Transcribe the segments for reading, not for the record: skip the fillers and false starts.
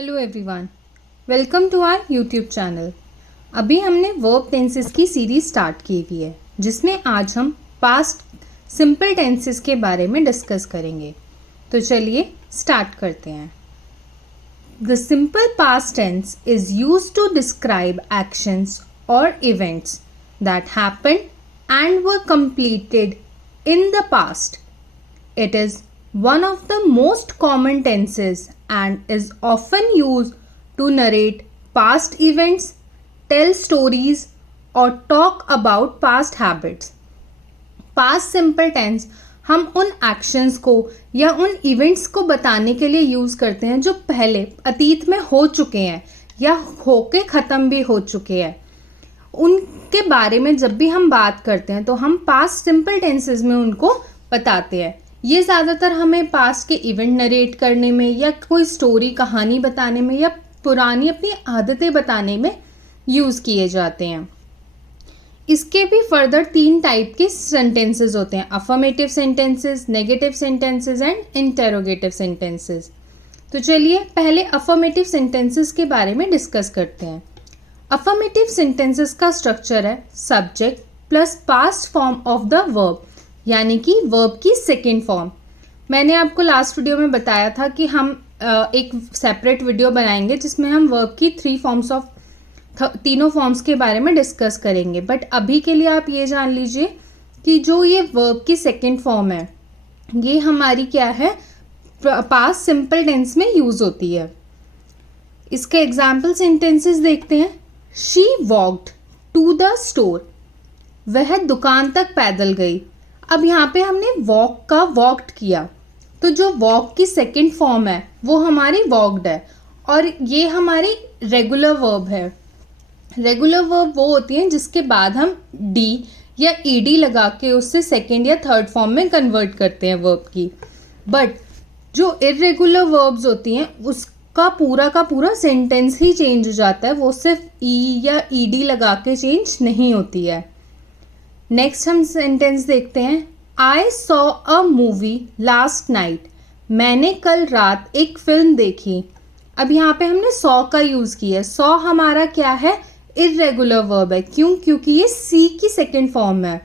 Hello everyone, welcome to our YouTube channel. अभी हमने verb tenses की सीरीज स्टार्ट की हुई है, जिसमें आज हम पास्ट सिंपल टेंसेस के बारे में डिस्कस करेंगे। तो चलिए स्टार्ट करते हैं। The simple past tense is used to describe actions और events that happened and were completed in the past. It is one of the most common tenses and is often used to narrate past events, tell stories, or talk about past habits. Past simple tense हम उन actions को या उन events को बताने के लिए use करते हैं जो पहले अतीत में हो चुके हैं या होके ख़त्म भी हो चुके हैं। उनके बारे में जब भी हम बात करते हैं तो हम पास्ट सिंपल टेंसेस में उनको बताते हैं। ये ज़्यादातर हमें पास्ट के इवेंट नरेट करने में या कोई स्टोरी कहानी बताने में या पुरानी अपनी आदतें बताने में यूज़ किए जाते हैं। इसके भी फर्दर 3 टाइप के सेंटेंसेस होते हैं: affirmative sentences, negative sentences and interrogative sentences. तो चलिए पहले अफर्मेटिव सेंटेंसेस के बारे में डिस्कस करते हैं। अफर्मेटिव सेंटेंसेस का स्ट्रक्चर है subject plus past form of the verb, यानी कि वर्ब की सेकेंड फॉर्म। मैंने आपको लास्ट वीडियो में बताया था कि हम एक सेपरेट वीडियो बनाएंगे जिसमें हम वर्ब की तीनों फॉर्म्स के बारे में डिस्कस करेंगे। बट अभी के लिए आप ये जान लीजिए कि जो ये वर्ब की सेकेंड फॉर्म है ये हमारी क्या है, पास्ट सिंपल टेंस में यूज़ होती है। इसके एग्जाम्पल सेंटेंसेस देखते हैं। She walked to the store, वह दुकान तक पैदल गई। अब यहाँ पे हमने वॉक का वॉक्ड किया, तो जो वॉक की सेकेंड फॉर्म है वो हमारी वॉक्ड है और ये हमारी रेगुलर वर्ब है। रेगुलर वर्ब वो होती हैं जिसके बाद हम डी या ईडी लगा के उससे सेकेंड या थर्ड फॉर्म में कन्वर्ट करते हैं वर्ब की। बट जो इरेगुलर वर्ब्स होती हैं उसका पूरा का पूरा सेंटेंस ही चेंज हो जाता है, वो सिर्फ ई या ईडी लगा के चेंज नहीं होती है। नेक्स्ट हम सेंटेंस देखते हैं। I saw a movie last night, मैंने कल रात एक फिल्म देखी। अब यहाँ पे हमने सॉ का यूज़ किया है। सॉ हमारा क्या है, इरेगुलर वर्ब है। क्योंकि ये सी की सेकेंड फॉर्म है,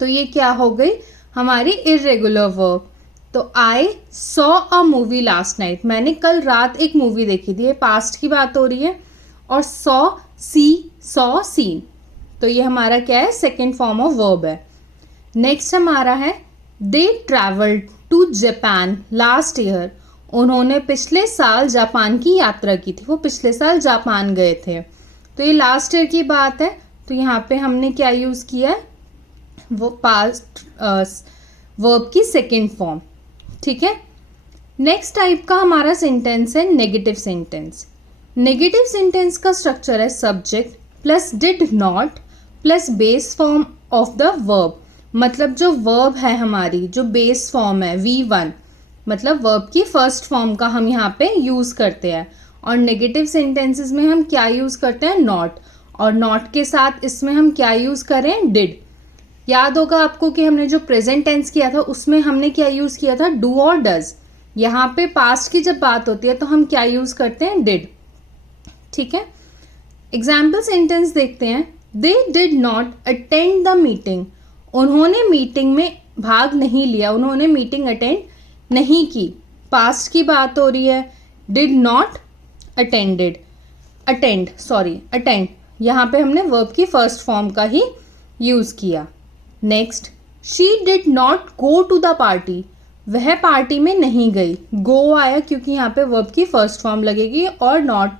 तो ये क्या हो गई हमारी इरेगुलर वर्ब। तो I saw a movie last night, मैंने कल रात एक मूवी देखी थी, ये पास्ट की बात हो रही है। और सॉ सीन, तो ये हमारा क्या है, सेकेंड फॉर्म ऑफ वर्ब है। नेक्स्ट हमारा है they travelled to Japan last year, उन्होंने पिछले साल जापान की यात्रा की थी, वो पिछले साल जापान गए थे। तो ये लास्ट ईयर की बात है, तो यहाँ पे हमने क्या यूज़ किया है, वो पास्ट वर्ब की सेकेंड फॉर्म। ठीक है। नेक्स्ट टाइप का हमारा सेंटेंस है नेगेटिव सेंटेंस। नेगेटिव सेंटेंस का स्ट्रक्चर है subject plus did not plus base form of the verb. मतलब जो वर्ब है हमारी, जो बेस फॉर्म है V1, मतलब वर्ब की फर्स्ट फॉर्म का हम यहाँ पे यूज़ करते हैं। और नेगेटिव सेंटेंसेस में हम क्या यूज़ करते हैं, नॉट। और नॉट के साथ इसमें हम क्या यूज़ करें, डिड। याद होगा आपको कि हमने जो प्रेजेंट टेंस किया था उसमें हमने क्या यूज़ किया था, डू और डज। यहाँ पे पास्ट की जब बात होती है तो हम क्या यूज़ करते हैं, डिड। ठीक है। एग्जाम्पल सेंटेंस देखते हैं। They did not attend the meeting, उन्होंने मीटिंग में भाग नहीं लिया, उन्होंने मीटिंग अटेंड नहीं की। पास्ट की बात हो रही है। Did not attend. यहाँ पे हमने वर्ब की फर्स्ट फॉर्म का ही यूज़ किया। Next, she did not go to the party, वह पार्टी में नहीं गई। गो आया क्योंकि यहाँ पे वर्ब की फर्स्ट फॉर्म लगेगी, और नॉट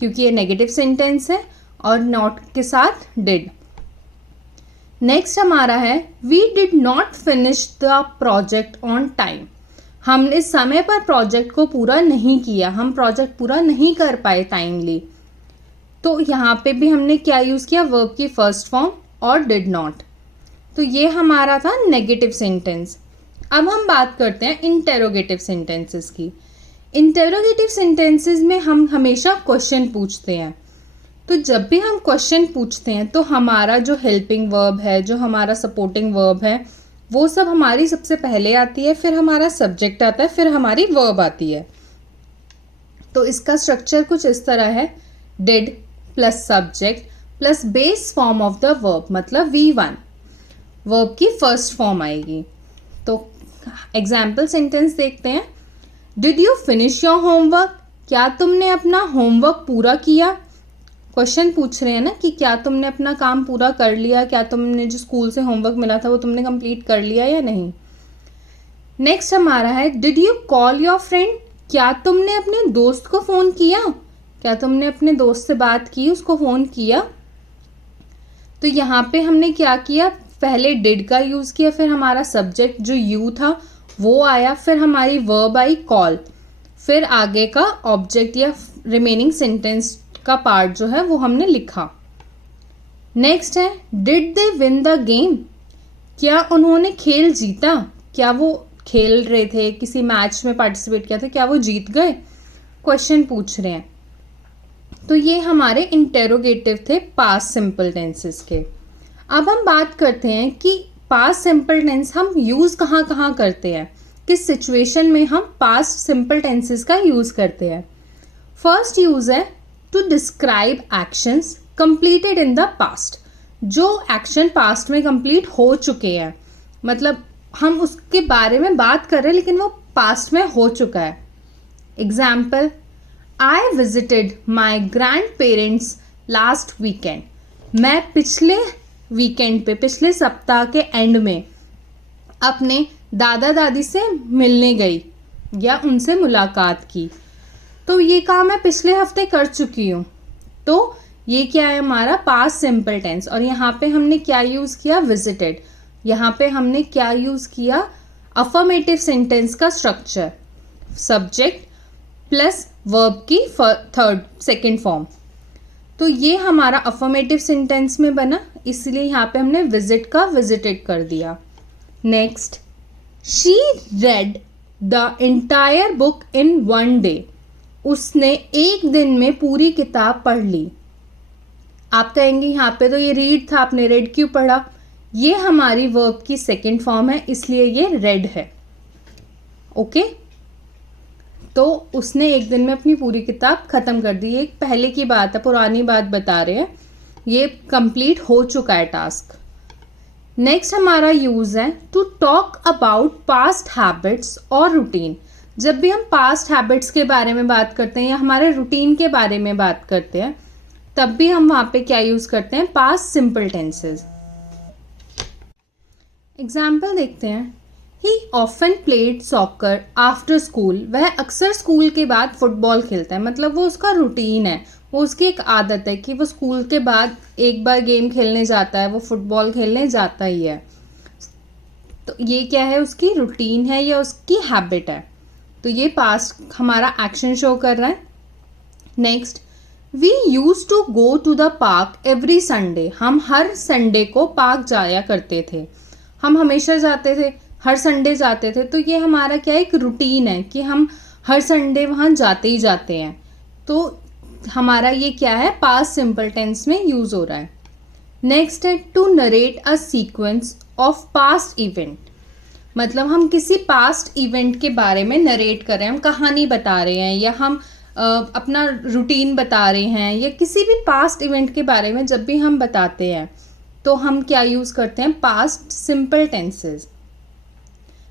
क्योंकि ये नेगेटिव सेंटेंस है, और नॉट के साथ डिड। नेक्स्ट हमारा है we did not finish the project on time, हमने समय पर प्रोजेक्ट को पूरा नहीं किया, हम प्रोजेक्ट पूरा नहीं कर पाए टाइमली। तो यहाँ पे भी हमने क्या यूज़ किया, वर्ब की फर्स्ट फॉर्म और डिड नॉट। तो ये हमारा था नेगेटिव सेंटेंस। अब हम बात करते हैं इंटेरोगेटिव सेंटेंसेस की। इंटेरोगेटिव सेंटेंसेस में हम हमेशा क्वेश्चन पूछते हैं। तो जब भी हम क्वेश्चन पूछते हैं तो हमारा जो हेल्पिंग वर्ब है, जो हमारा सपोर्टिंग वर्ब है, वो सब हमारी सबसे पहले आती है, फिर हमारा सब्जेक्ट आता है, फिर हमारी वर्ब आती है। तो इसका स्ट्रक्चर कुछ इस तरह है, did plus subject plus base form of the verb, मतलब V1 वर्ब की फर्स्ट फॉर्म आएगी। तो एग्जाम्पल सेंटेंस देखते हैं। Did you finish your homework, क्या तुमने अपना होमवर्क पूरा किया। क्वेश्चन पूछ रहे हैं ना कि क्या तुमने अपना काम पूरा कर लिया, क्या तुमने जो स्कूल से होमवर्क मिला था वो तुमने कंप्लीट कर लिया या नहीं। नेक्स्ट हमारा है did you call your friend, क्या तुमने अपने दोस्त को फ़ोन किया, क्या तुमने अपने दोस्त से बात की, उसको फ़ोन किया। तो यहाँ पे हमने क्या किया, पहले डिड का यूज़ किया, फिर हमारा सब्जेक्ट जो यू था वो आया, फिर हमारी वर्ब आई कॉल, फिर आगे का ऑब्जेक्ट या रिमेनिंग सेंटेंस का पार्ट जो है वो हमने लिखा। नेक्स्ट है did they win the game, क्या उन्होंने खेल जीता, क्या वो खेल रहे थे, किसी मैच में पार्टिसिपेट किया था, क्या वो जीत गए, क्वेश्चन पूछ रहे हैं। तो ये हमारे इंटेरोगेटिव थे पास्ट सिंपल टेंसेस के। अब हम बात करते हैं कि पास्ट सिंपल टेंस हम यूज़ कहाँ कहाँ करते हैं, किस सिचुएशन में हम पास्ट सिंपल टेंसेस का यूज़ करते हैं। फर्स्ट यूज़ है to describe actions completed in the past, जो एक्शन पास्ट में कंप्लीट हो चुके हैं, मतलब हम उसके बारे में बात कर रहे हैं लेकिन वो पास्ट में हो चुका है। Example, I visited my grand parents last weekend, मैं पिछले वीकेंड पे, पिछले सप्ताह के एंड में अपने दादा दादी से मिलने गई या उनसे मुलाकात की। तो ये काम मैं पिछले हफ्ते कर चुकी हूँ। तो ये क्या है, हमारा पास्ट सिंपल टेंस। और यहाँ पे हमने क्या यूज़ किया, विजिटेड। यहाँ पे हमने क्या यूज़ किया, अफर्मेटिव सेंटेंस का स्ट्रक्चर, सब्जेक्ट प्लस वर्ब की सेकंड फॉर्म। तो ये हमारा अफर्मेटिव सेंटेंस में बना, इसलिए यहाँ पे हमने विजिट का विजिटेड कर दिया। Next, she read the entire book in one day, उसने एक दिन में पूरी किताब पढ़ ली। आप कहेंगे यहाँ पे तो ये रीड था, आपने रेड क्यों पढ़ा। ये हमारी वर्ब की सेकंड फॉर्म है, इसलिए ये रेड है। ओके, तो उसने एक दिन में अपनी पूरी किताब खत्म कर दी। ये पहले की बात है, पुरानी बात बता रहे हैं, ये कंप्लीट हो चुका है टास्क। नेक्स्ट हमारा यूज़ है to talk about past habits और रूटीन। जब भी हम पास्ट हैबिट्स के बारे में बात करते हैं या हमारे रूटीन के बारे में बात करते हैं, तब भी हम वहाँ पे क्या यूज़ करते हैं, पास्ट सिंपल टेंसेस। एग्जाम्पल देखते हैं। ही often played soccer after school, वह अक्सर स्कूल के बाद फुटबॉल खेलता है, मतलब वो उसका रूटीन है, वो उसकी एक आदत है कि वो स्कूल के बाद एक बार गेम खेलने जाता है, वो फुटबॉल खेलने जाता ही है। तो ये क्या है, उसकी रूटीन है या उसकी हैबिट है। तो ये पास्ट हमारा एक्शन शो कर रहा है। Next, we used to go to the park every Sunday, हम हर संडे को पार्क जाया करते थे, हम हमेशा जाते थे, हर संडे जाते थे। तो ये हमारा क्या, एक रूटीन है कि हम हर संडे वहाँ जाते ही जाते हैं। तो हमारा ये क्या है, पास्ट सिंपल टेंस में यूज़ हो रहा है। नेक्स्ट है to narrate a sequence of past event, मतलब हम किसी पास्ट इवेंट के बारे में नरेट कर रहे हैं, हम कहानी बता रहे हैं या हम अपना रूटीन बता रहे हैं, या किसी भी पास्ट इवेंट के बारे में जब भी हम बताते हैं तो हम क्या यूज़ करते हैं, past simple tenses.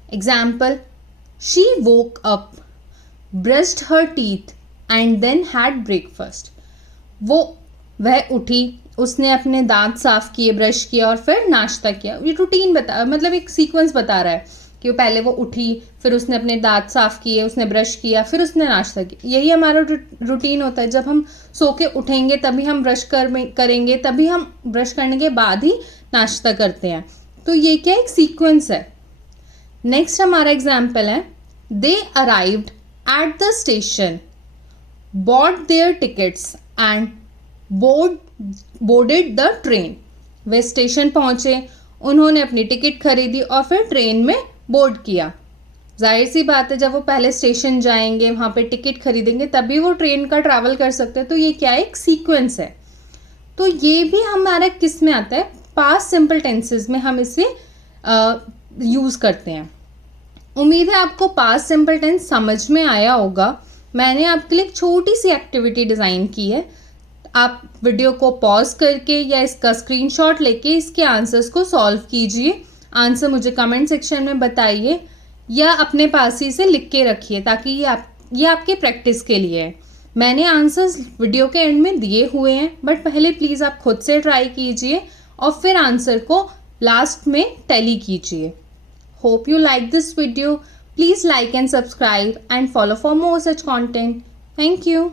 Example, she woke up, brushed her teeth and then had breakfast, वह उठी, उसने अपने दांत साफ किए, ब्रश किया और फिर नाश्ता किया। ये रूटीन बता, मतलब एक सीक्वेंस बता रहा है कि पहले वो उठी, फिर उसने अपने दांत साफ किए, उसने ब्रश किया, फिर उसने नाश्ता किया। यही हमारा रूटीन होता है। जब हम सो के उठेंगे तभी हम ब्रश करेंगे, तभी हम ब्रश करने के बाद ही नाश्ता करते हैं। तो ये क्या, एक सीक्वेंस है। नेक्स्ट हमारा एग्जाम्पल है, they arrived at the station, bought their tickets and boarded the train, वे स्टेशन पहुंचे, उन्होंने अपनी टिकट खरीदी और फिर ट्रेन में बोर्ड किया। जाहिर सी बात है, जब वो पहले स्टेशन जाएंगे, वहाँ पे टिकट खरीदेंगे, तभी वो ट्रेन का ट्रैवल कर सकते हैं। तो ये क्या है, एक सीक्वेंस है। तो ये भी हमारा किस में आता है, पास्ट सिंपल टेंसेस में हम इसे यूज़ करते हैं। उम्मीद है आपको पास्ट सिंपल टेंस समझ में आया होगा। मैंने आपके लिए एक छोटी सी एक्टिविटी डिज़ाइन की है। आप वीडियो को पॉज करके या इसका स्क्रीनशॉट लेके इसके आंसर्स को सॉल्व कीजिए। आंसर मुझे कमेंट सेक्शन में बताइए या अपने पास ही से लिख के रखिए, ताकि ये आपके प्रैक्टिस के लिए है। मैंने आंसर्स वीडियो के एंड में दिए हुए हैं, बट पहले प्लीज़ आप खुद से ट्राई कीजिए और फिर आंसर को लास्ट में टैली कीजिए। Hope you like this video. Please like and subscribe and follow for more such content. Thank you.